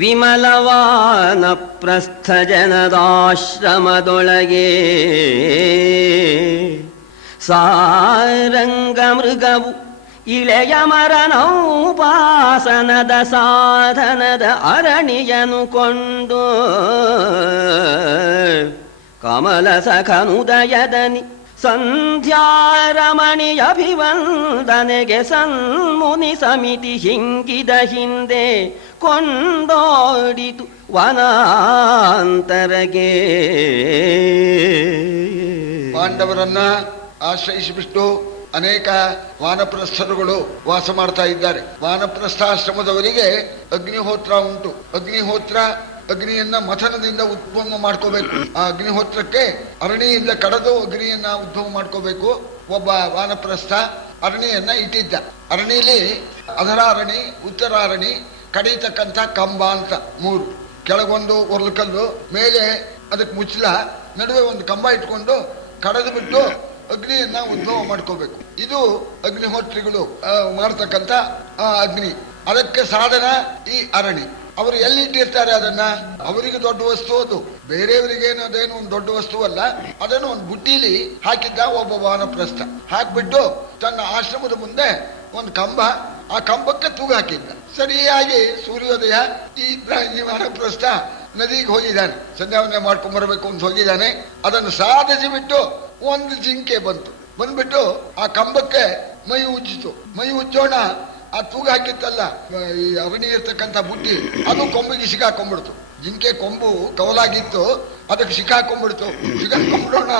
ವಿಮಲವಾನ ಪ್ರಸ್ಥಜನದಾಶ್ರಮದೊಳಗೆ ಸಾರಂಗ ಮೃಗವು ಇಳೆಯ ಮರನೌಪಾಸನದ ಸಾಧನದ ಅರಣಿಯನು ಕೊಂಡು ಕಮಲ ಸಖನುದಯದನಿ ಸಂಧ್ಯಾರಮಣಿ ಅಭಿವಂದನೆಗೆ ಸನ್ಮುನಿ ಸಮಿತಿ ಹಿಂಗಿದ ಹಿಂದೆ ಕೊಂಡೋಡಿತು ವನಾಂತರಗೆ. ಪಾಂಡವರನ್ನ ಆಶ್ರಯಿಸಿಬಿಟ್ಟು ಅನೇಕ ವಾನಪ್ರಸ್ಥರುಗಳು ವಾಸ ಮಾಡ್ತಾ ಇದ್ದಾರೆ. ವಾನಪ್ರಸ್ಥಾಶ್ರಮದವರಿಗೆ ಅಗ್ನಿಹೋತ್ರ ಉಂಟು. ಅಗ್ನಿಯನ್ನ ಮಥನದಿಂದ ಉದ್ಭವ ಮಾಡ್ಕೋಬೇಕು. ಆ ಅಗ್ನಿಹೋತ್ರಕ್ಕೆ ಅರಣಿಯಿಂದ ಕಡದು ಅಗ್ನಿಯನ್ನ ಉದ್ಭವ ಮಾಡ್ಕೋಬೇಕು. ಒಬ್ಬ ವಾನಪ್ರಸ್ಥ ಅರಣಿಯನ್ನ ಇಟ್ಟಿದ್ದ. ಅರಣಿಲಿ ಅಧರಾರಣಿ, ಉತ್ತರಾರಣಿ, ಕಡಿತಕ್ಕಂಥ ಕಂಬ ಅಂತ ಮೂರು. ಕೆಳಗೊಂದು ಒರ್ಲಕಲ್ಲು, ಮೇಲೆ ಅದಕ್ಕೆ ಮುಚ್ಚಲ, ನಡುವೆ ಒಂದು ಕಂಬ ಇಟ್ಕೊಂಡು ಕಡದು ಬಿಟ್ಟು ಅಗ್ನಿಯನ್ನ ಉದ್ಭವ ಮಾಡ್ಕೋಬೇಕು. ಇದು ಅಗ್ನಿಹೋತ್ರಿಗಳು ಮಾಡ್ತಕ್ಕಂಥ ಅಗ್ನಿ. ಅದಕ್ಕೆ ಸಾಧನ ಈ ಅರಣಿ. ಅವರು ಎಲ್ಲಿಟ್ಟಿರ್ತಾರೆ ಅದನ್ನ, ಅವರಿಗೆ ದೊಡ್ಡ ವಸ್ತು ಅದು, ಬೇರೆಯವರಿಗೇನು ಅದೇನು ಒಂದು ದೊಡ್ಡ ವಸ್ತು ಅಲ್ಲ. ಅದನ್ನು ಒಂದು ಬುಟ್ಟಿಲಿ ಹಾಕಿದ್ದ ಒಬ್ಬ ವಾನಪ್ರಸ್ಥ. ಹಾಕ್ಬಿಟ್ಟು ತನ್ನ ಆಶ್ರಮದ ಮುಂದೆ ಒಂದು ಕಂಬ, ಆ ಕಂಬಕ್ಕೆ ತೂಗು ಹಾಕಿದ್ದ. ಸರಿಯಾಗಿ ಸೂರ್ಯೋದಯ. ಈ ವಾನಪ್ರಸ್ಥ ನದಿಗೆ ಹೋಗಿದ್ದಾನೆ, ಸಂಧ್ಯಾವಂದನೆ ಮಾಡ್ಕೊಂಡ್ ಬರಬೇಕು ಅಂತ ಹೋಗಿದ್ದಾನೆ. ಅದನ್ನು ಸಾಧಿಸಿ ಬಿಟ್ಟು ಒಂದು ಜಿಂಕೆ ಬಂದ್ಬಿಟ್ಟು ಆ ಕಂಬಕ್ಕೆ ಮೈ ಉಜ್ಜಿತು. ಮೈ ಉಜ್ಜೋಣ ಆ ತೂಗು ಹಾಕಿತ್ತಲ್ಲ ಈ ಅರಣಿ ಇರ್ತಕ್ಕಂಥ ಬುಟ್ಟಿ, ಅದು ಕೊಂಬಿಗೆ ಸಿಕ್ಕಾಕೊಂಡ್ಬಿಡ್ತು. ಜಿಂಕೆ ಕೊಂಬು ಕವಲಾಗಿತ್ತು, ಅದಕ್ಕೆ ಸಿಕ್ಕಾಕೊಂಡ್ಬಿಡ್ತು. ಸಿಕ್ಕಾಕೊಂಡ್ಬಿಡೋಣ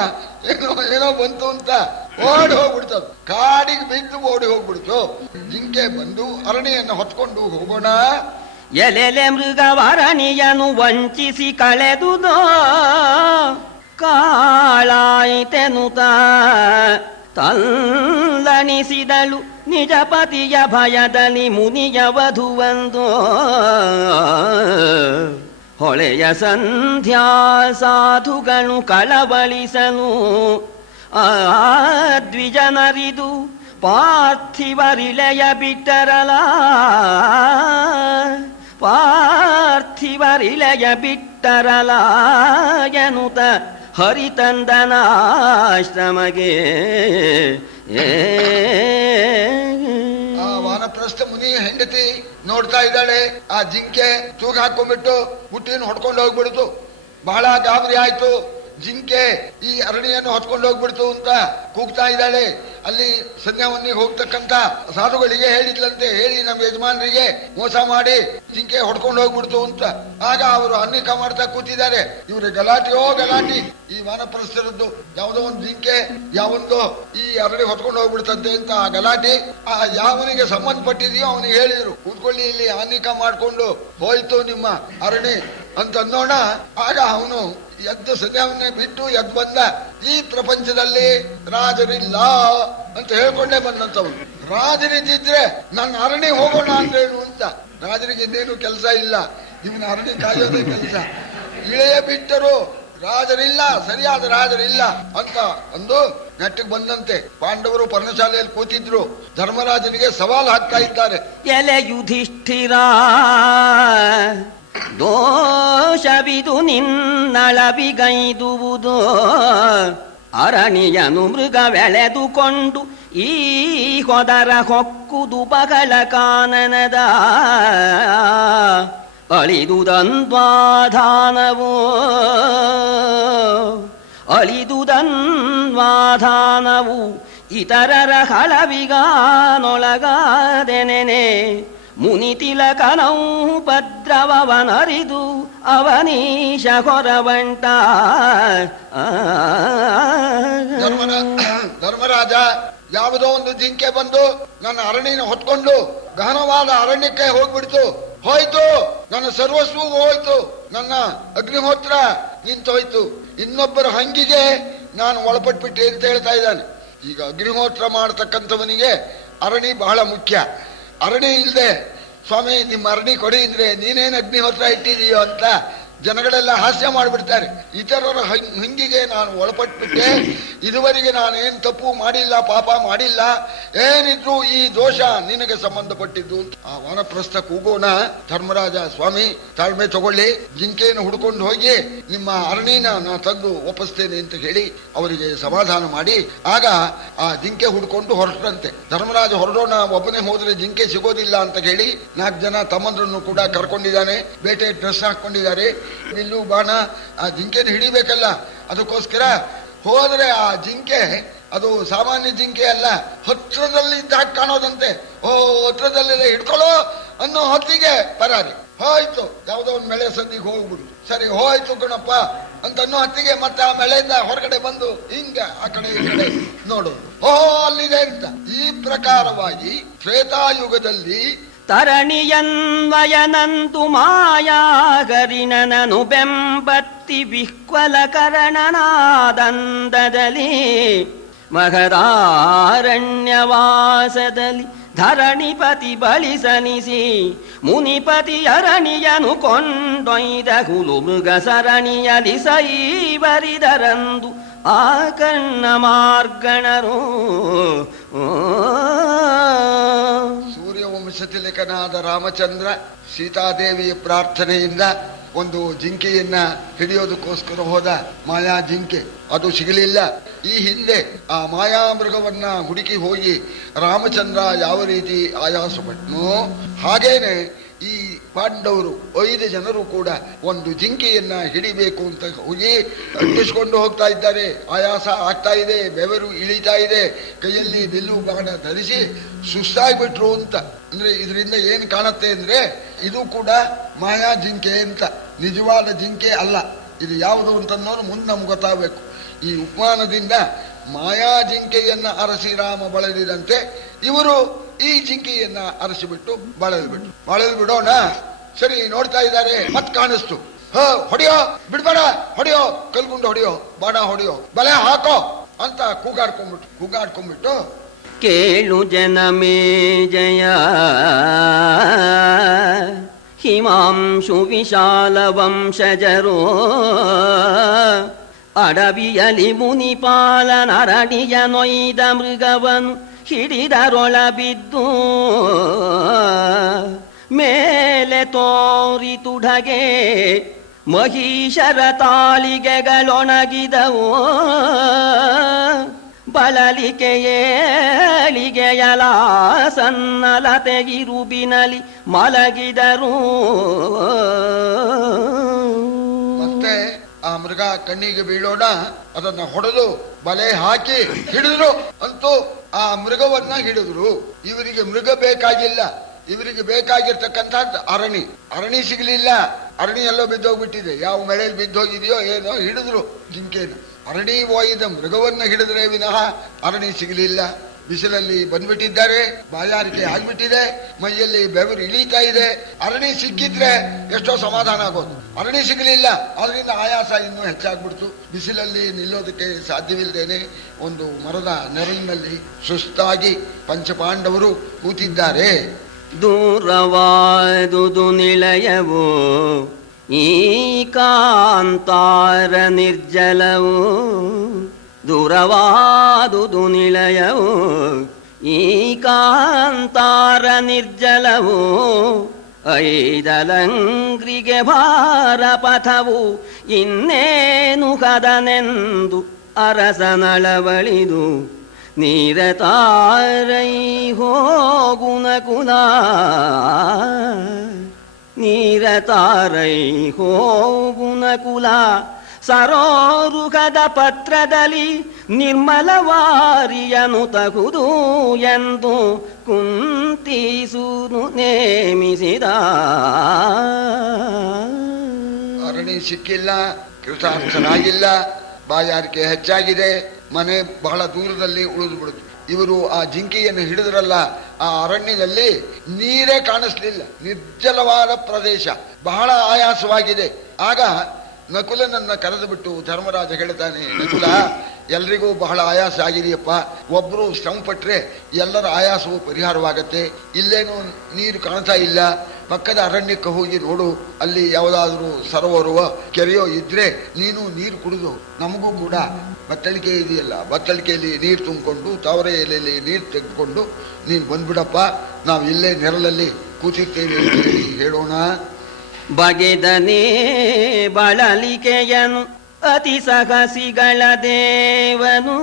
ಏನೋ ಬಂತು ಅಂತ ಓಡಿ ಹೋಗ್ಬಿಡ್ತು. ಕಾಡಿಗೆ ಬಿದ್ದು ಓಡಿ ಹೋಗ್ಬಿಡ್ತು. ಜಿಂಕೆ ಬಂದು ಅರಣಿಯನ್ನು ಹೊತ್ಕೊಂಡು ಹೋಗೋಣ. ಎಲೆಲೆ ಮೃಗವರಣಿಯನು ವಂಚಿಸಿ ಕಳೆದುದೋ ಕಾಳಾಯಿತೆನುತ ತಲ್ಲಣಿಸಿದಳು ನಿಜಪತಿಯ ಭಯದಲ್ಲಿ ಮುನಿಯ ವಧುವಂದೋ. ಹೊಳೆಯ ಸಂಧ್ಯಾ ಸಾಧುಗಳು ಕಳವಳಿಸಲು ದ್ವಿಜನರಿದು ಪಾರ್ಥಿವರಿಳೆಯ ಬಿಟ್ಟರಲ. ಪಾರ್ಥಿವರಿಳೆಯ ಬಿಟ್ಟರಲ ಎನ್ನುತ್ತ ಹರಿತಂದನಾಶ್ರಮಗೆ. ಆ ವಾನಪ್ರಸ್ಥ ಮುನಿ ಹೆಂಡತಿ ನೋಡ್ತಾ ಇದ್ದಾಳೆ. ಆ ಜಿಂಕೆ ತೂಗು ಹಾಕೊಂಡ್ಬಿಟ್ಟು ಬುಟ್ಟಿನ ಹೊಡ್ಕೊಂಡು ಹೋಗ್ಬಿಡ್ತು. ಬಹಳ ಗಾಬರಿ ಆಯ್ತು. ಜಿಂಕೆ ಈ ಅರಣಿಯನ್ನು ಹೊತ್ಕೊಂಡು ಹೋಗ್ಬಿಡ್ತು ಅಂತ ಕೂಗ್ತಾ ಇದ್ದಾಳೆ. ಅಲ್ಲಿ ಸಂಧ್ಯಾವನ್ನಿಗೆ ಹೋಗ್ತಕ್ಕಂಥ ಸಾಧುಗಳಿಗೆ ಹೇಳಿದ್ಲಂತೆ, ಹೇಳಿ ನಮ್ಮ ಯಜಮಾನರಿಗೆ ಮೋಸ ಮಾಡಿ ಜಿಂಕೆ ಹೊಡ್ಕೊಂಡು ಹೋಗ್ಬಿಡ್ತು ಅಂತ. ಆಗ ಅವರು ಅನ್ನಿಕ ಮಾಡ್ತಾ ಕೂತಿದ್ದಾರೆ. ಇವ್ರ ಗಲಾಟಿ ಈ ವಾನಪ್ರಸ್ಥರದ್ದು. ಯಾವುದೋ ಒಂದು ಜಿಂಕೆ ಯಾವೊಂದು ಈ ಅರಳಿ ಹೊತ್ಕೊಂಡು ಹೋಗ್ಬಿಡ್ತಂತೆ ಅಂತ ಆ ಗಲಾಟಿ. ಆ ಯಾವನಿಗೆ ಸಂಬಂಧಪಟ್ಟಿದೆಯೋ ಅವನಿಗೆ ಹೇಳಿದ್ರು, ಕೂತ್ಕೊಳ್ಳಿ ಇಲ್ಲಿ ಅನ್ನಿಕ ಮಾಡ್ಕೊಂಡು ಹೋಯ್ತು ನಿಮ್ಮ ಅರಣಿ ಅಂತ ಅನ್ನೋಣ. ಆಗ ಅವನು ಎದ್ದು ಸಂಧ್ಯಾವನ್ನೇ ಬಿಟ್ಟು ಎದ್ದು ಬಂದ. ಈ ಪ್ರಪಂಚದಲ್ಲಿ ರಾಜರಿಲ್ಲ ಅಂತ ಹೇಳ್ಕೊಂಡೇ ಬಂದಂತವ್ರು. ರಾಜರಿದ್ದಿದ್ರೆ ನನ್ನ ಅರಣಿ ಹೋಗೋಣ ಅಂದ್ರೇನು ಅಂತ. ರಾಜರಿಗೆ ಇನ್ನೇನು ಕೆಲಸ ಇಲ್ಲ, ಇವನ ಅರಣಿ ಕಾಯೋದೇ ಕೆಲಸ. ಇಳೆಯ ಬಿಟ್ಟರು, ರಾಜರಿಲ್ಲ, ಸರಿಯಾದ ರಾಜರಿಲ್ಲ ಅಂತ ಅಂದು ನೆಟ್ಟಿಗೆ ಬಂದಂತೆ ಪಾಂಡವರು ಪರ್ಣಶಾಲೆಯಲ್ಲಿ ಕೂತಿದ್ರು. ಧರ್ಮರಾಜನಿಗೆ ಸವಾಲು ಹಾಕ್ತಾ ಇದ್ದಾರೆ. ಎಲೆ ಯುಧಿಷ್ಠಿರ, ದೋಷವಿದು ನಿನ್ನಳವಿಗೈದುವುದು. ಅರಣಿಯನು ಮೃಗವೆಳೆದುಕೊಂಡು ಈ ಹೊದರ ಹೊಕ್ಕುದು ಬಗಳ ಕಾನನದ. ಅಳಿದುದನ್ವಾಧಾನವು ಇತರರ ಹಳವಿಗಾನೊಳಗಾದೆನೆನೆ. ಮುನಿತಿಲಕನೌ ಭದ್ರವನರಿದು ಅವನೀಶ ಹೊರವಂಟ. ಧರ್ಮರಾಜ, ಯಾವುದೋ ಒಂದು ಜಿಂಕೆ ಬಂದು ನನ್ನ ಅರಣ್ಯನ ಹೊತ್ಕೊಂಡು ಗಹನವಾದ ಅರಣ್ಯಕ್ಕೆ ಹೋಯ್ತು. ನನ್ನ ಸರ್ವಸ್ವೂ ಹೋಯ್ತು, ನನ್ನ ಅಗ್ನಿಹೋತ್ರ ನಿಂತೋಯ್ತು. ಇನ್ನೊಬ್ಬರ ಹಂಗಿಗೆ ನಾನು ಒಳಪಟ್ಬಿಟ್ಟೆ ಅಂತ ಹೇಳ್ತಾ ಇದ್ದಾನೆ. ಈಗ ಅಗ್ನಿಹೋತ್ರ ಮಾಡತಕ್ಕಂಥವನಿಗೆ ಅರಣಿ ಬಹಳ ಮುಖ್ಯ. ಅರಣಿ ಇಲ್ಲದೆ ಸ್ವಾಮಿ ನಿಮ್ಮ ಅರಣಿ ಕೊಡಿ ಅಂದ್ರೆ ನೀನೇನು ಅಗ್ನಿಹೋತ್ರ ಇಟ್ಟಿದೀಯೋ ಅಂತ ಜನಗಳೆಲ್ಲ ಹಾಸ್ಯ ಮಾಡಿಬಿಡ್ತಾರೆ. ಇತರರ ಹಂಗಿಗೆ ನಾನು ಒಳಪಟ್ಬಿಟ್ಟೆ, ಇದುವರೆಗೆ ನಾನೇನ್ ತಪ್ಪು ಮಾಡಿಲ್ಲ, ಪಾಪ ಮಾಡಿಲ್ಲ, ಏನಿದ್ರು ಈ ದೋಷ ನಿನಗೆ ಸಂಬಂಧಪಟ್ಟಿದ್ದು ಅಂತ ಆ ವಾನಪ್ರಸ್ಥ ಕೂಗೋಣ. ಧರ್ಮರಾಜ, ಸ್ವಾಮಿ ತಾಳ್ಮೆ ತಗೊಳ್ಳಿ, ಜಿಂಕೆಯನ್ನು ಹುಡ್ಕೊಂಡು ಹೋಗಿ ನಿಮ್ಮ ಅರಣಿನ ನಾ ತಂದು ಒಪ್ಪಿಸ್ತೇನೆ ಅಂತ ಹೇಳಿ ಅವರಿಗೆ ಸಮಾಧಾನ ಮಾಡಿ ಆಗ ಆ ಜಿಂಕೆ ಹುಡ್ಕೊಂಡು ಹೊರಟಂತೆ. ಧರ್ಮರಾಜ ಹೊರಡೋಣ, ಒಬ್ಬನೇ ಹೋದ್ರೆ ಜಿಂಕೆ ಸಿಗೋದಿಲ್ಲ ಅಂತ ಹೇಳಿ 4 ಜನ ತಮ್ಮಂದ್ರನ್ನು ಕೂಡ ಕರ್ಕೊಂಡಿದ್ದಾನೆ. ಬೇಟೆ ಡ್ರೆಸ್ ಹಾಕೊಂಡಿದ್ದಾರೆ, ಬಿಲ್ಲು ಬಾಣ, ಆ ಜಿಂಕೆನ ಹಿಡಿಬೇಕಲ್ಲ, ಅದಕ್ಕೋಸ್ಕರ ಹೋದ್ರೆ ಆ ಜಿಂಕೆ ಅದು ಸಾಮಾನ್ಯ ಜಿಂಕೆ ಅಲ್ಲ, ಹತ್ರದಲ್ಲಿ ಇದ್ದಾಗ ಕಾಣೋದಂತೆ. ಓ ಹತ್ರದಲ್ಲೆಲ್ಲ ಹಿಡ್ಕೊಳ್ಳೋ ಅನ್ನೋ ಹೊತ್ತಿಗೆ ಪರಾರಿ ಹೋಯ್ತು, ಯಾವುದೋ ಒಂದು ಮೆಳೆ ಸಂದಿಗೆ ಹೋಗ್ಬಿಡುದು. ಸರಿ ಹೋಯ್ತು ಕಣಪ್ಪ ಅಂತ ಅನ್ನೋ ಹೊತ್ತಿಗೆ ಮತ್ತೆ ಆ ಮೆಳೆಯಿಂದ ಹೊರಗಡೆ ಬಂದು ಹಿಂಗ ಆ ಕಡೆ ಈ ಕಡೆ ನೋಡು, ಓಹೋ ಅಲ್ಲಿದೆ ಅಂತ. ಈ ಪ್ರಕಾರವಾಗಿ ತ್ರೇತಾಯುಗದಲ್ಲಿ ತರಣಿಯನ್ವಯನಂತು ಮಾಯಾಗರಿನನನು ಬೆಂಬತ್ತಿ ವಿಹ್ವಲಕರಣನಾದಂದದಲ್ಲಿ ಮಹದಾರಣ್ಯವಾಸದಲ್ಲಿ ಧರಣಿಪತಿ ಬಳಿಸನಿಸಿ ಮುನಿಪತಿ ಅರಣಿಯನು ಕೊಂಡೊಯ್ದ ಹುಲು ಮೃಗ ಸರಣಿಯಲಿ ಸೈವರಿದರಂದು ಆ ಕಣ್ಣ ಮಾರ್ಗಣರು. ಸೂರ್ಯವಂಶತಿಲಕನಾದ ರಾಮಚಂದ್ರ ಸೀತಾದೇವಿಯ ಪ್ರಾರ್ಥನೆಯಿಂದ ಒಂದು ಜಿಂಕೆಯನ್ನ ಹಿಡಿಯೋದಕ್ಕೋಸ್ಕರ ಹೋದ. ಮಾಯಾ ಜಿಂಕೆ ಅದು ಸಿಗಲಿಲ್ಲ. ಈ ಹಿಂದೆ ಆ ಮಾಯಾ ಮೃಗವನ್ನ ಹುಡುಕಿ ಹೋಗಿ ರಾಮಚಂದ್ರ ಯಾವ ರೀತಿ ಆಯಾಸಪಟ್ನೋ ಹಾಗೇನೆ ಈ ಪಾಂಡವರು 5 ಜನರು ಕೂಡ ಒಂದು ಜಿಂಕೆಯನ್ನ ಹಿಡಿಬೇಕು ಅಂತ ಹೋಗಿ ಅಂಟಿಸ್ಕೊಂಡು ಹೋಗ್ತಾ ಇದ್ದಾರೆ. ಆಯಾಸ ಆಗ್ತಾ ಇದೆ, ಬೆವರು ಇಳಿತಾ ಇದೆ, ಕೈಯಲ್ಲಿ ಬಿಲ್ಲು ಬಾಣ ಧರಿಸಿ ಸುಸ್ತಾಗ್ಬಿಟ್ರು ಅಂತ. ಅಂದ್ರೆ ಇದರಿಂದ ಏನ್ ಕಾಣುತ್ತೆ ಅಂದ್ರೆ ಇದು ಕೂಡ ಮಾಯಾ ಜಿಂಕೆ ಅಂತ, ನಿಜವಾದ ಜಿಂಕೆ ಅಲ್ಲ. ಇದು ಯಾವುದು ಅಂತನ್ನೋರು ಮುಂದೆ ನಮ್ಗೆ ಗೊತ್ತಾಗಬೇಕು. ಈ ಉಪಮಾನದಿಂದ ಮಾಯಾ ಜಿಂಕೆಯನ್ನ ಅರಸಿ ರಾಮ ಬಳಲಿದಂತೆ ಇವರು ಈ ಜಿಂಕೆಯನ್ನ ಅರಸಿಬಿಟ್ಟು ಬಳಲು ಬಿಡೋಣ. ಸರಿ ನೋಡ್ತಾ ಇದ್ದಾರೆ, ಮತ್ ಕಾಣಿಸ್ತು. ಹೊಡೆಯೋ, ಬಿಡ್ಬೇಡ, ಹೊಡೆಯೋ, ಕಲ್ಗುಂಡು ಹೊಡೆಯೋ, ಬಾಣ ಹೊಡೆಯೋ, ಬಲೆ ಹಾಕೋ ಅಂತ ಕೂಗಾಡ್ಕೊಂಡ್ಬಿಟ್ಟು ಕೇಳು ಜನಮೇ ಜಯ ಹಿಮಾಂಶು ವಿಶಾಲ ವಂಶಜರೋ ಅಡವಿಯಲಿ ಮುನಿಪಾಲನರಣಿಯ ನೊಯ್ದ ಮೃಗವನು ಹಿಡಿದರೊಳ ಬಿದ್ದು ಮೇಲೆ ತೋರಿತುಡಗೆ ಮಹಿಷರ ತಾಳಿಗೆಗಳೊಣಗಿದವೋ ಬಳಲಿಕೆಯೇಳಿಗೆಯಲ ಸನ್ನಲತೆಗಿರುಬಿನಲಿ ಮಲಗಿದರು. ಮತ್ತೆ ಆ ಮೃಗ ಕಣ್ಣಿಗೆ ಬೀಳೋಣ ಅದನ್ನ ಹೊಡೆದು ಬಲೆ ಹಾಕಿ ಹಿಡಿದ್ರು. ಅಂತೂ ಆ ಮೃಗವನ್ನ ಹಿಡಿದ್ರು. ಇವರಿಗೆ ಮೃಗ ಬೇಕಾಗಿಲ್ಲ, ಇವರಿಗೆ ಬೇಕಾಗಿರ್ತಕ್ಕಂಥದ್ದು ಅರಣಿ ಸಿಗಲಿಲ್ಲ. ಅರಣಿ ಎಲ್ಲೋ ಬಿದ್ದೋಗ್ಬಿಟ್ಟಿದೆ, ಯಾವ ಮಳೆಯಲ್ಲಿ ಬಿದ್ದೋಗಿದೆಯೋ ಏನೋ, ಹಿಡಿದ್ರು ಜಿಂಕೆನ. ಅರಣಿ ಒಯ್ದ ಮೃಗವನ್ನ ಹಿಡಿದ್ರೆ ವಿನಃ ಅರಣಿ ಸಿಗಲಿಲ್ಲ. ಬಿಸಿಲಲ್ಲಿ ಬಂದ್ಬಿಟ್ಟಿದ್ದಾರೆ, ಬಾಯಾರಿಕೆ ಆಗ್ಬಿಟ್ಟಿದೆ, ಮೈಯಲ್ಲಿ ಬೆವರು ಇಳೀತಾ ಇದೆ. ಅರಣಿ ಸಿಕ್ಕಿದ್ರೆ ಎಷ್ಟೋ ಸಮಾಧಾನ ಆಗೋದು. ಅರಣಿ ಸಿಗಲಿಲ್ಲ, ಅದರಿಂದ ಆಯಾಸ ಇನ್ನೂ ಹೆಚ್ಚಾಗ್ಬಿಡ್ತು. ಬಿಸಿಲಲ್ಲಿ ನಿಲ್ಲೋದಕ್ಕೆ ಸಾಧ್ಯವಿಲ್ಲದೇನೆ ಒಂದು ಮರದ ನೆರಳಿನಲ್ಲಿ ಸುಸ್ತಾಗಿ ಪಂಚಪಾಂಡವರು ಕೂತಿದ್ದಾರೆ. ದೂರವಾದುದು ನಿಳಯವು ಈ ಕಾಂತಾರ ನಿರ್ಜಲವು, ದೂರವಾದುದು ನಿಳಯವು ಈ ಕಾಂತಾರ ನಿರ್ಜಲವು, ಐದಲಂಗ್ರಿಗೆ ಭಾರ ಪಥವು ಇನ್ನೇನು ಕದನೆಂದು ಅರಸನಳವಳಿದು ನೀರತಾರೈ ಹೋಗುನಕುಲ, ನೀರತಾರೈ ಹೋಗುನಕುಲ. ಸರೋರುಗದ ಪತ್ರದಲ್ಲಿ ನಿರ್ಮಲವಾರಿಯನು ತಗುದು ಎಂದು ಕುಂತಿಸುನು ನೇಮಿಸಿದ. ಅರಣಿ ಸಿಕ್ಕಿಲ್ಲ, ಕೃತಾರ್ಥನಾಗಿಲ್ಲ, ಬಾಯಾರಿಕೆ ಹೆಚ್ಚಾಗಿದೆ, ಮನೆ ಬಹಳ ದೂರದಲ್ಲಿ ಉಳಿದು ಬಿಡುತ್ತೆ. ಇವರು ಆ ಜಿಂಕೆಯನ್ನು ಹಿಡಿದ್ರಲ್ಲ, ಆ ಅರಣ್ಯದಲ್ಲಿ ನೀರೇ ಕಾಣಿಸ್ಲಿಲ್ಲ, ನಿರ್ಜಲವಾದ ಪ್ರದೇಶ, ಬಹಳ ಆಯಾಸವಾಗಿದೆ. ಆಗ ನಕುಲನನ್ನ ಕರೆದು ಬಿಟ್ಟು ಧರ್ಮರಾಜ ಹೇಳ್ತಾನೆ, ನಕುಲ, ಎಲ್ರಿಗೂ ಬಹಳ ಆಯಾಸ ಆಗಿದೆಯಪ್ಪ, ಒಬ್ರು ಶ್ರಮ ಪಟ್ರೆ ಎಲ್ಲರ ಆಯಾಸವು ಪರಿಹಾರವಾಗತ್ತೆ. ಇಲ್ಲೇನು ನೀರು ಕಾಣ್ತಾ ಇಲ್ಲ, ಪಕ್ಕದ ಅರಣ್ಯಕ್ಕೆ ಹೋಗಿ ನೋಡು, ಅಲ್ಲಿ ಯಾವುದಾದ್ರೂ ಸರೋವರವೋ ಕೆರೆಯೋ ಇದ್ರೆ ನೀನು ನೀರು ಕುಡಿದು ನಮಗೂ ಕೂಡ ಬತ್ತಳಿಕೆ ಇದೆಯಲ್ಲ, ಬತ್ತಳಿಕೆಯಲ್ಲಿ ನೀರು ತುಂಬಿಕೊಂಡು ತಾವರೆ ಎಲೆಯಲ್ಲಿ ನೀರು ತೆಗೆದುಕೊಂಡು ನೀನು ಬಂದ್ಬಿಡಪ್ಪ, ನಾವು ಇಲ್ಲೇ ನೆರಳಲ್ಲಿ ಕೂತಿರ್ತೇವೆ ಅಂತ ಹೇಳಿ ಹೇಳೋಣ. ಬಗೆದನೇ ಬಳಲಿಕೆಯನು ಅತಿ ಸಹಸಿಗಳ ದೇವನು,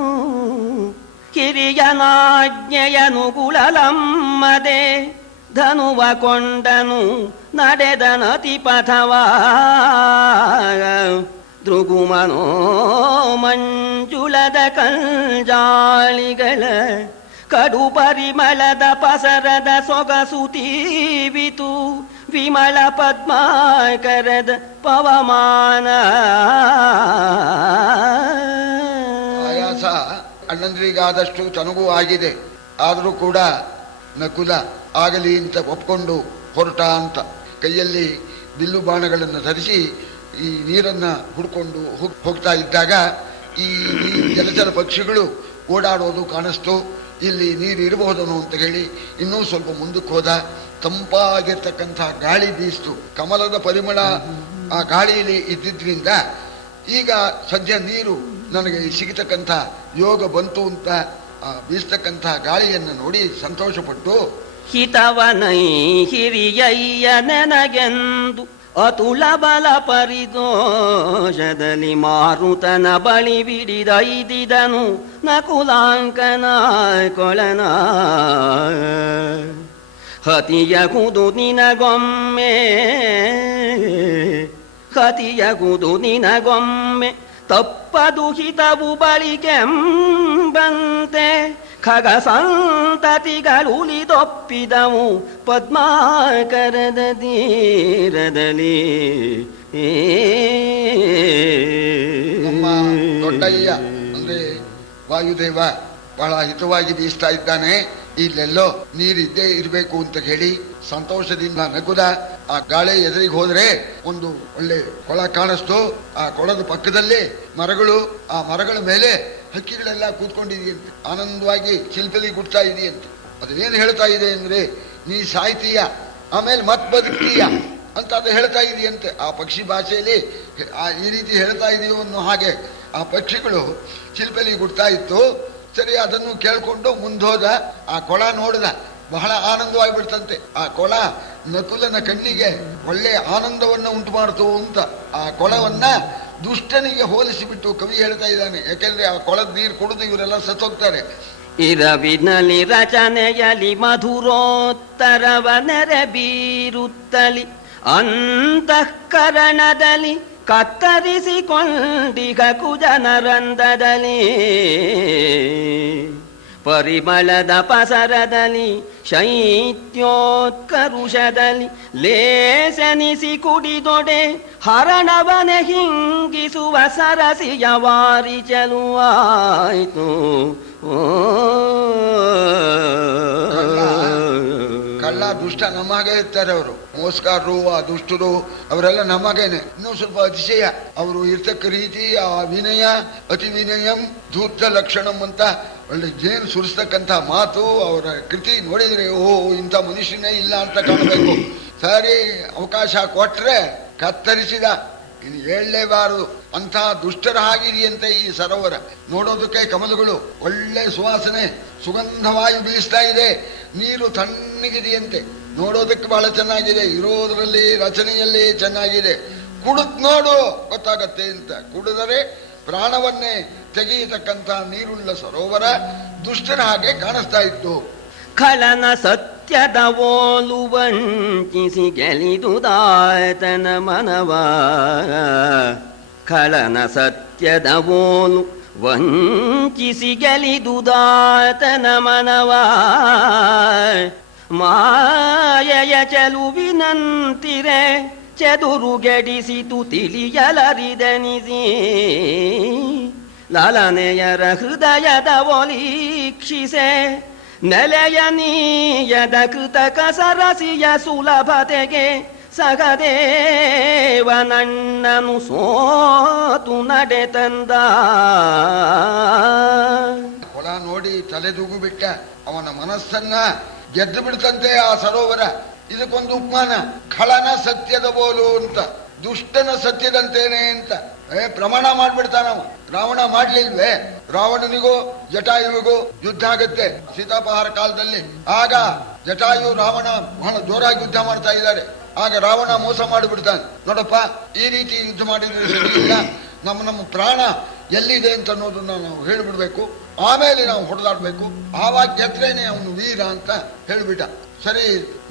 ಹಿರಿಯನಾಜ್ಞೆಯನುಗುಳಲಮ್ಮದೆ ಧನುವ ಕೊಂಡನು ನಡೆದನತಿ ಪಥವ. ದೃಗುಮನೋ ಮಂಜುಳದ ಕಂಜಾಳಿಗಳ ಕಡು ಪರಿಮಳದ ಪಸರದ ಸೊಗಸುತೀವಿತು ವಿಮಲ ಪದ್ಮಾಕರದ ಪವಮಾನ. ಆಯಾಸ ಅಣ್ಣಂದ್ರಿಗಾದಷ್ಟು ತನಗೂ ಆಗಿದೆ. ಆದರೂ ಕೂಡ ನಕುಲ ಆಗಲಿ ಅಂತ ಒಪ್ಕೊಂಡು ಹೊರಟ ಅಂತ ಕೈಯಲ್ಲಿ ಬಿಲ್ಲು ಬಾಣಗಳನ್ನು ಧರಿಸಿ ಈ ನೀರನ್ನು ಹುಡ್ಕೊಂಡು ಹೋಗ್ತಾ ಇದ್ದಾಗ ಈ ಜಲಚರ ಪಕ್ಷಿಗಳು ಓಡಾಡೋದು ಕಾಣಿಸ್ತು. ಇಲ್ಲಿ ನೀರು ಇರಬಹುದನು ಅಂತ ಹೇಳಿ ಇನ್ನೂ ಸ್ವಲ್ಪ ಮುಂದಕ್ಕೆ ಹೋದ. ತಂಪಾಗಿರ್ತಕ್ಕಂಥ ಗಾಳಿ ಬೀಸ್ತು. ಕಮಲದ ಪರಿಮಳ ಆ ಗಾಳಿಯಲ್ಲಿ ಇದ್ದಿದ್ರಿಂದ ಈಗ ಸದ್ಯ ನೀರು ನನಗೆ ಸಿಗತಕ್ಕಂಥ ಯೋಗ ಬಂತು ಅಂತ ಬೀಸ್ತಕ್ಕಂಥ ಗಾಳಿಯನ್ನು ನೋಡಿ ಸಂತೋಷಪಟ್ಟು, ಹಿತವನೈ ಹಿರಿಯಯ್ಯ ನೆನಗೆಂದು ಅತುಲ ಬಲ ಪರಿದೋಷದಲ್ಲಿ ಮಾರುತನ ಬಳಿ ಬಿಡಿದೈದಿದನು ನಕುಲಾಂಕನ ಕೊಳನ. ಹತಿಯಗುದು ನಿನಗೊಮ್ಮೆ, ಹತಿಯಗುದು ನಿನಗೊಮ್ಮೆ ತಪ್ಪದು ಹಿತವು ಬಳಿಕೆಂಬಂತೆ ಖಗ ಸಂತತಿಗಳುಲಿದೊಪ್ಪಿದವು ಪದ್ಮಾಕರದ ತೀರದಲ್ಲಿ. ನಮ್ಮ ದೊಡ್ಡಯ್ಯ ಅಂದ್ರೆ ವಾಯುದೇವ ಬಹಳ ಹಿತವಾಗಿ ಬೀಸ್ತಾ ಇದ್ದಾನೆ, ಇಲ್ಲೆಲ್ಲೋ ನೀರಿದ್ದೇ ಇರಬೇಕು ಅಂತ ಹೇಳಿ ಸಂತೋಷದಿಂದ ನಗುದ ಆ ಗಾಳಿ ಎದುರಿಗೆ ಹೋದ್ರೆ ಒಂದು ಒಳ್ಳೆ ಕೊಳ ಕಾಣಿಸ್ತು. ಆ ಕೊಳದ ಪಕ್ಕದಲ್ಲಿ ಮರಗಳು, ಆ ಮರಗಳ ಮೇಲೆ ಹಕ್ಕಿಗಳೆಲ್ಲ ಕೂತ್ಕೊಂಡಿದೆಯಂತೆ, ಆನಂದವಾಗಿ ಚಿಲ್ಪಲಿ ಗುಡ್ತಾ ಇದೆಯಂತೆ. ಅದೇನು ಹೇಳ್ತಾ ಇದೆ ಅಂದ್ರೆ, ನೀ ಸಾಯ್ತೀಯ ಆಮೇಲೆ ಮತ್ ಬದುಕ್ತೀಯ ಅಂತ ಅದು ಹೇಳ್ತಾ ಇದೆಯಂತೆ. ಆ ಪಕ್ಷಿ ಭಾಷೆಯಲ್ಲಿ ಈ ರೀತಿ ಹೇಳ್ತಾ ಇದೆಯೋ ಅನ್ನೋ ಹಾಗೆ ಆ ಪಕ್ಷಿಗಳು ಚಿಲ್ಪಲಿ ಗುಡ್ತಾ ಇತ್ತು. ಸರಿ, ಅದನ್ನು ಕೇಳ್ಕೊಂಡು ಮುಂದೋದ. ಆ ಕೊಳ ನೋಡಿದ, ಬಹಳ ಆನಂದವಾಗಿ ಬಿಡ್ತಂತೆ. ಆ ಕೊಳ ನಕುಲನ ಕಣ್ಣಿಗೆ ಒಳ್ಳೆ ಆನಂದವನ್ನ ಉಂಟು ಮಾಡ್ತು ಅಂತ ಆ ಕೊಳವನ್ನ ದುಷ್ಟನಿಗೆ ಹೋಲಿಸಿಬಿಟ್ಟು ಕವಿ ಹೇಳ್ತಾ ಇದ್ದಾನೆ. ಯಾಕೆಂದ್ರೆ ಆ ಕೊಳದ ನೀರು ಕುಡಿದು ಇವರೆಲ್ಲ ಸತ್ತೋಗ್ತಾರೆ. ಇರವಿನಲ್ಲಿ ರಚನೆಯಲಿ ಮಧುರೋತ್ತರವ ನೆರೆ ಬೀರುತ್ತಲಿ ಅಂತಃಕರಣದಲ್ಲಿ ಕತ್ತರಿಸಿಕೊಂಡಿಗ ಕುಜನರಂದದಲ್ಲಿ ಪರಿಮಳದ ಪಸರದಲ್ಲಿ ಶೈತ್ಯೋತ್ಕರುಷದಲ್ಲಿ ಲೇಸನಿಸಿ ಕುಡಿದೊಡೆ ಹರಣವನೆ ಹಿಂಗಿಸುವ ಸರಸಿಯ ವಾರಿ ಚಲುವಾಯಿತು. ಕಳ್ಳ ದುಷ್ಟ ನಮ್ಮಾಗೆ ಇರ್ತಾರೆ. ಅವರು ಮೋಸ್ಕಾರರು, ಆ ದುಷ್ಟರು ಅವರೆಲ್ಲ ನಮ್ಮಾಗೇನೆ. ಇನ್ನೂ ಸ್ವಲ್ಪ ಅತಿಶಯ ಅವರು ಇರ್ತಕ್ಕ ರೀತಿ, ಆ ವಿನಯ, ಅತಿ ವಿನಯಂ ಧೂರ್ತ ಲಕ್ಷಣಂ ಅಂತ ಒಳ್ಳೆ ಜೇನು ಸುರಿಸ್ತಕ್ಕಂಥ ಮಾತು, ಅವರ ಕೃತಿ ನೋಡಿದ್ರೆ ಓಹೋ ಇಂಥ ಮನುಷ್ಯನೇ ಇಲ್ಲ ಅಂತ ಕಾಣಬೇಕು. ಸರಿ, ಅವಕಾಶ ಕೊಟ್ರೆ ಕತ್ತರಿಸಿದ, ಇನ್ನು ಹೇಳಲೇಬಾರದು ಅಂಥ ದುಷ್ಟರ ಆಗಿದೆಯಂತೆ ಈ ಸರೋವರ. ನೋಡೋದಕ್ಕೆ ಕಮಲಗಳು ಒಳ್ಳೆ ಸುವಾಸನೆ, ಸುಗಂಧವಾಯು ಬೀಸ್ತಾ ಇದೆ. ನೀರು ತಣ್ಣಗಿದೆಯಂತೆ, ನೋಡೋದಕ್ಕೆ ಬಹಳ ಚೆನ್ನಾಗಿದೆ. ಇರೋದ್ರಲ್ಲಿ ರಚನೆಯಲ್ಲಿ ಚೆನ್ನಾಗಿದೆ. ಕುಡಿದ್ ನೋಡು ಗೊತ್ತಾಗತ್ತೆ ಅಂತ. ಕುಡಿದರೆ ಪ್ರಾಣವನ್ನೇ ತೆಗೆಯತಕ್ಕಂಥ ನೀರುಳ್ಳ ಸರೋವರ ದುಷ್ಟರ ಹಾಗೆ ಕಾಣಿಸ್ತಾ ಇತ್ತು. ಖಳನ ಸತ್ಯದ ಓಲು ವಂಚಿಸಿ ಗೆಲಿದುದಾತನ ಮನವ. ಖಳನ ಸತ್ಯದ ಓಲು ವಂಚಿಸಿ ಗೆಲಿದುದಾತನ ಮನವ. ಮಾಯೆಯ ಚೆಲುವಿನಂತಿರೆ ಚೆದುರುಗೆಡಿಸಿತು ತಿಳಿಯಲರಿದೆನಿಸಿ. ಲಾಲನೆಯರ ಹೃದಯದ ಒಲೀಕ್ಷಿಸೆ ನೆಲೆಯ ನೀಯದ ಕೃತಕ ಸರಸಿಯ ಸುಲಭತೆಗೆ ಸಗದೇವನಣ್ಣನು ಸೋತು ನಡೆತಂದ. ಕೊಳ ನೋಡಿ ತಲೆದೂಗು ಬಿಟ್ಟ. ಅವನ ಮನಸ್ಸನ್ನ ಗೆದ್ದು ಬಿಡ್ತಂತೆ ಆ ಸರೋವರ. ಇದಕ್ಕೊಂದು ಉಪಮಾನ, ಖಳನ ಸತ್ಯದ ಬೋಲು ಅಂತ, ದುಷ್ಟನ ಸತ್ಯದಂತೇನೆ ಅಂತ ಪ್ರಮಾಣ ಮಾಡ್ಬಿಡ್ತಾನವ. ರಾವಣ ಮಾಡ್ಲಿಲ್ವೇ? ರಾವಣನಿಗೂ ಜಟಾಯುವಿಗೂ ಯುದ್ಧ ಆಗತ್ತೆ ಸೀತಾಪಹಾರ ಕಾಲದಲ್ಲಿ. ಆಗ ಜಟಾಯು ರಾವಣ ಬಹಳ ಜೋರಾಗಿ ಯುದ್ಧ ಮಾಡ್ತಾ ಇದ್ದಾರೆ. ಆಗ ರಾವಣ ಮೋಸ ಮಾಡಿಬಿಡ್ತಾನೆ. ನೋಡಪ್ಪ, ಈ ರೀತಿ ಯುದ್ಧ ಮಾಡಿದ್ರೆ ಸರಿ ಇಲ್ಲ, ನಮ್ಮ ಪ್ರಾಣ ಎಲ್ಲಿದೆ ಅಂತ ಅನ್ನೋದನ್ನ ನಾವು ಹೇಳಿಬಿಡ್ಬೇಕು, ಆಮೇಲೆ ನಾವು ಹೊಡೆದಾಡ್ಬೇಕು, ಆವಾಗ ಗೆದ್ರೇನೆ ಅವನು ವೀರ ಅಂತ ಹೇಳಿಬಿಟ್ಟ. ಸರಿ,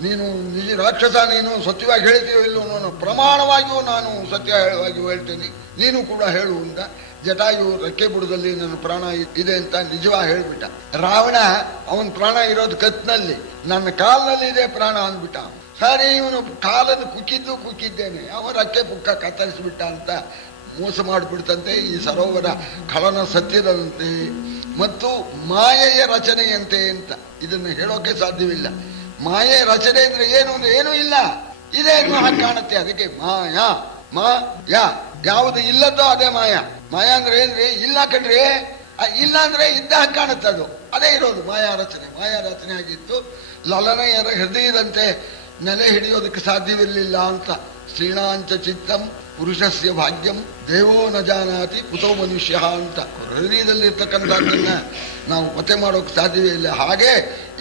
ನೀನು ನಿಜ ರಾಕ್ಷಸ, ನೀನು ಸತ್ಯವಾಗಿ ಹೇಳ್ತೀಯೋ ಇಲ್ಲೋ ಅನ್ನೋ ಪ್ರಮಾಣವಾಗಿಯೂ ನಾನು ಸತ್ಯವಾಗಿಯೂ ಹೇಳ್ತೇನೆ, ನೀನು ಕೂಡ ಹೇಳು ಅಂತ ಜಟಾಯು ರೆಕ್ಕೆ ಬುಡದಲ್ಲಿ ನನ್ನ ಪ್ರಾಣ ಇದೆ ಅಂತ ನಿಜವಾಗಿ ಹೇಳ್ಬಿಟ್ಟ. ರಾವಣ ಅವನ ಪ್ರಾಣ ಇರೋದು ಕತ್ನಲ್ಲಿ, ನನ್ನ ಕಾಲಿನಲ್ಲಿ ಇದೆ ಪ್ರಾಣ ಅಂದ್ಬಿಟ್ಟ. ಸರಿ, ಇವನು ಕಾಲನ್ನು ಕುಕ್ಕಿದ್ದೇನೆ, ಅವ ರೆಕ್ಕೆ ಪುಕ್ಕ ಕತ್ತರಿಸ್ಬಿಟ್ಟ ಅಂತ ಮೋಸ ಮಾಡಿಬಿಡ್ತಂತೆ. ಈ ಸರೋವರ ಖಳನ ಸತ್ಯದಂತೆ ಮತ್ತು ಮಾಯೆಯ ರಚನೆಯಂತೆ ಅಂತ ಇದನ್ನು ಹೇಳೋಕೆ ಸಾಧ್ಯವಿಲ್ಲ. ಮಾಯೆ ರಚನೆ ಅಂದ್ರೆ ಏನು ಅಂದ್ರೆ ಏನೂ ಇಲ್ಲ, ಇದೆ ಅನ್ನೋ ಹಾಗೆ ಕಾಣುತ್ತೆ. ಅದಕ್ಕೆ ಮಾಯಾ ಯಾ, ಯಾವುದು ಇಲ್ಲದೋ ಅದೇ ಮಾಯಾ. ಮಾಯಾ ಅಂದ್ರೆ ಏನ್ರಿ? ಇಲ್ಲ ಕಣ್ರಿ, ಇಲ್ಲ ಅಂದ್ರೆ ಇದ್ದ ಹಾಗೆ ಕಾಣುತ್ತೆ, ಅದು ಅದೇ ಇರೋದು ಮಾಯಾ ರಚನೆ. ಮಾಯಾ ರಚನೆ ಆಗಿತ್ತು. ಲಲನೆಯರ ಹೃದಯದಂತೆ ನೆಲೆ ಹಿಡಿಯೋದಕ್ಕೆ ಸಾಧ್ಯವಿರಲಿಲ್ಲ ಅಂತ. ಶ್ರೀಣಾಂಚ ಚಿತ್ತಂ ಪುರುಷಸ್ಯ ಭಾಗ್ಯಂ ದೇವೋ ನ ಜಾನಾತಿ ಕುತೋ ಮನುಷ್ಯ ಅಂತ. ಹೃದಯದಲ್ಲಿರ್ತಕ್ಕಂಥದ್ದನ್ನ ನಾವು ಪತ್ತೆ ಮಾಡೋಕೆ ಸಾಧ್ಯವೇ ಇಲ್ಲ. ಹಾಗೆ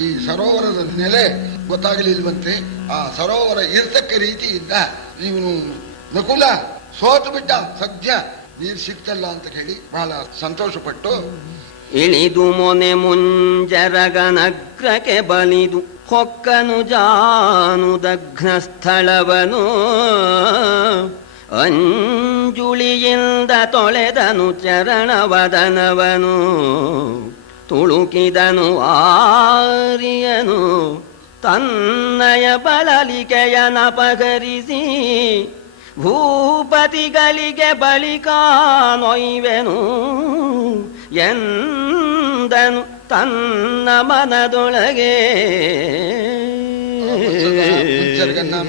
ಈ ಸರೋವರದ ನೆಲೆ ಗೊತ್ತಾಗಲಿಲ್ವಂತೆ. ಆ ಸರೋವರ ಇರ್ತಕ್ಕ ರೀತಿಯಿಂದ ಇವನು ನಕುಲ ಸೋತು ಬಿಟ್ಟ. ಸದ್ಯ ನೀರು ಸಿಕ್ತಲ್ಲ ಅಂತ ಹೇಳಿ ಬಹಳ ಸಂತೋಷಪಟ್ಟು ಇಳಿದು ಮೊನೆ ಮುಂಜರಗನಗ್ರಕ್ಕೆ ಬಲಿದು ಹೊಕ್ಕನು ಜಾನುದಘ್ನ ಸ್ಥಳವನು ಅಂಜುಳಿಯಿಂದ ತೊಳೆದನು ಚರಣವದನವನು ತುಳುಕಿದನು ಆರ್ಯನು ತನ್ನಯ ಬಳಲಿಕೆಯನಪಹರಿಸಿ ಭೂಪತಿಗಳಿಗೆ ಬಳಿಕ ನೊಯ್ವೆನು ಎಂದನು ತನ್ನ ಮನದೊಳಗೆ.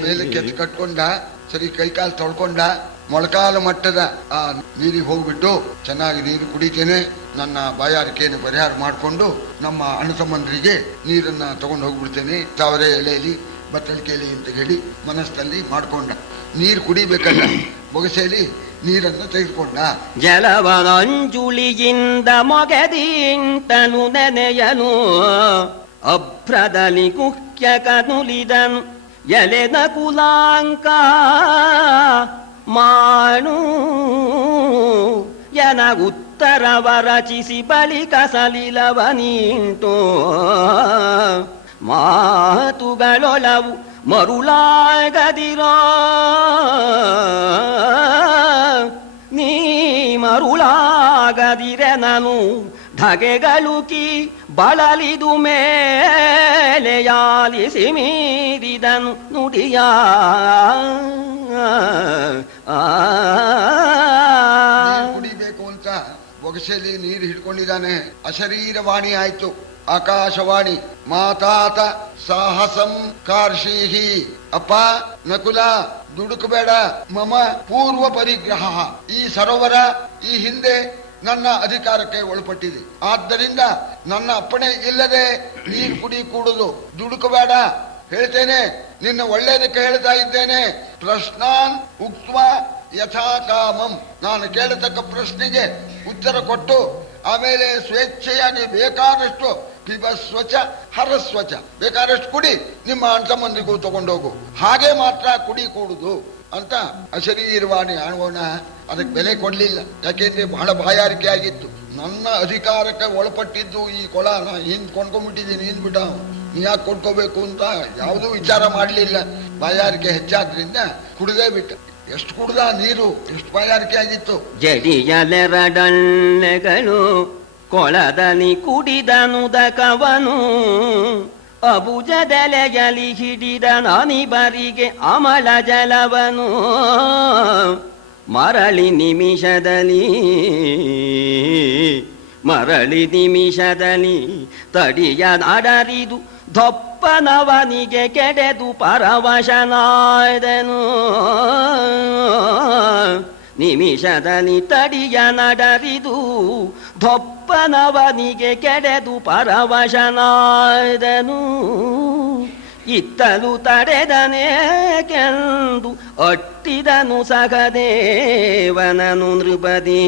ಮೇಲಕ್ಕೆ ಎತ್ತು ಕಟ್ಕೊಂಡ, ಸರಿ ಕೈಕಾಲು ತೊಳ್ಕೊಂಡ, ಮೊಳಕಾಲು ಮಟ್ಟದ ಆ ನೀರಿಗೆ ಹೋಗ್ಬಿಟ್ಟು ಚೆನ್ನಾಗಿ ನೀರು ಕುಡಿತೇನೆ, ನನ್ನ ಬಾಯಾರಿಕೆಯನ್ನು ಪರಿಹಾರ ಮಾಡಿಕೊಂಡು ನಮ್ಮ ಅಣ್ಣ ತಮ್ಮಂದರಿಗೆ ನೀರನ್ನ ತಗೊಂಡು ಹೋಗ್ಬಿಡ್ತೇನೆ ತಾವರೆ ಎಲೆಯಲ್ಲಿ ಬತ್ತಳಿಕೆಯಲ್ಲಿ ಅಂತ ಹೇಳಿ ಮನಸ್ಸಲ್ಲಿ ಮಾಡ್ಕೊಂಡ. ನೀರು ಕುಡಿಬೇಕಲ್ಲ, ಬೊಗಸೆಯಲ್ಲಿ ನೀರನ್ನು ತೆಗೆದುಕೊಂಡ. ಜಲವನಂಜುಳಿಯಿಂದ ಮೊಗೆದಿಂಟನು ನೆನೆಯನು ಅಭ್ರದಲ್ಲಿ ಕುಖ್ಯ ಕನುಲಿದನು ಎಲೆನ ಕುಲಾಂಕ ಮಾಣು ಯನ ಉತ್ತರವ ರಚಿಸಿ ಬಳಿಕ ಸಲಿಲವನಿಂಟು ಮಾತುಗಳೊಳವು ಮರುಳಾಗದಿರೋ ನೀ ಮರುಳಾಗದಿರೆ ನಾನು ಧಗೆಗಳುಕಿ ಬಳಲಿದು ಮೇಲೆಯಾಲಿಸಿ ಮೀರಿದನು ನುಡಿಯ ಕುಡಿಬೇಕು ಅಂತ ಬೊಗಸೆಯಲ್ಲಿ ನೀರು ಹಿಡ್ಕೊಂಡಿದ್ದಾನೆ. ಅಶರೀರವಾಣಿ ಆಯ್ತು, ಆಕಾಶವಾಣಿ. ಮಾತಾತ ಸಾಹಸಂ ಕಾರ್ಷೀಹಿ, ಅಪ್ಪ ನಕುಲ ದುಡುಕಬೇಡ, ಮಮ ಪೂರ್ವ ಪರಿಗ್ರಹ, ಈ ಸರೋವರ ಈ ಹಿಂದೆ ನನ್ನ ಅಧಿಕಾರಕ್ಕೆ ಒಳಪಟ್ಟಿದೆ, ಆದ್ದರಿಂದ ನನ್ನ ಅಪ್ಪಣೆ ಇಲ್ಲದೆ ನೀರು ಕುಡಿ ಕೂಡುದು, ದುಡುಕಬೇಡ, ಹೇಳ್ತೇನೆ, ನಿನ್ನ ಒಳ್ಳೇದಕ್ಕೆ ಹೇಳ್ತಾ ಇದ್ದೇನೆ. ಪ್ರಶ್ನಾನ್ ಉಕ್ತ ಯಥಾ ಕಾಮಂ, ನಾನು ಕೇಳತಕ್ಕ ಪ್ರಶ್ನೆಗೆ ಉತ್ತರ ಕೊಟ್ಟು ಆಮೇಲೆ ಸ್ವೇಚ್ಛೆಯಾಗಿ ಬೇಕಾದಷ್ಟು ಪಿಬಸ್ವಚ ಹರಸ್ವಚ, ಬೇಕಾದಷ್ಟು ಕುಡಿ, ನಿಮ್ಮ ಅಣ್ಣ ತಮ್ಮಂದಿಗೂ ತಗೊಂಡೋಗು, ಹಾಗೆ ಮಾತ್ರ ಕುಡಿ ಕೂಡುದು ಅಂತ ಅಶರೀರವಾಣಿ ಆಣೋಣ. ಅದಕ್ಕೆ ಬೆಲೆ ಕೊಡ್ಲಿಲ್ಲ, ಯಾಕೆಂದ್ರೆ ಬಹಳ ಬಾಯಾರಿಕೆ ಆಗಿತ್ತು. ನನ್ನ ಅಧಿಕಾರಕ್ಕೆ ಒಳಪಟ್ಟಿದ್ದು ಈ ಕೊಳ, ನಾ ಹಿಂದ್ ಕೊಂಡ್ಕೊಂಡ್ಬಿಟ್ಟಿದ್ದೀನಿ, ಹಿಂದ್ಬಿಟ್ಟ, ನೀ ಯಾಕೆ ಕೊಂಡ್ಕೋಬೇಕು ಅಂತ ಯಾವುದೂ ವಿಚಾರ ಮಾಡಲಿಲ್ಲ. ಬಾಯಾರಿಕೆ ಹೆಚ್ಚಾದ್ರಿಂದ ಕುಡಿದೇ ಬಿಟ್ಟ. ಎಷ್ಟು ಕುಡ್ದ ನೀರು, ಎಷ್ಟು ಬಾಯಾರಿಕೆ ಆಗಿತ್ತು. ಜಡಿಯಲೆರಡಳ್ಳೆಗಳು ಕೊಳದಲ್ಲಿ ಕುಡಿದನುದಕವನು ಅಬುಜದೆಲೆಯಲಿ ಹಿಡಿದ ನನಿಬರಿಗೆ ಅಮಲ ಜಲವನು ಮರಳಿ ನಿಮಿಷದಲ್ಲಿ ತಡಿಯನಡರಿದು ದೊಪ್ಪನವನಿಗೆ ಕೆಡೆದು ಪರವಶನಾದನು. ನಿಮಿಷದಲ್ಲಿ ತಡಿಯನಡರಿದು ದೊಪ್ಪನವನಿಗೆ ಕೆಡೆದು ಪರವಶನಾದನು. ಇತ್ತಲು ತಡೆದನೇಕೆಂದು ಅಟ್ಟಿದನು ಸಹದೇವನನು ನೃಪದಿ.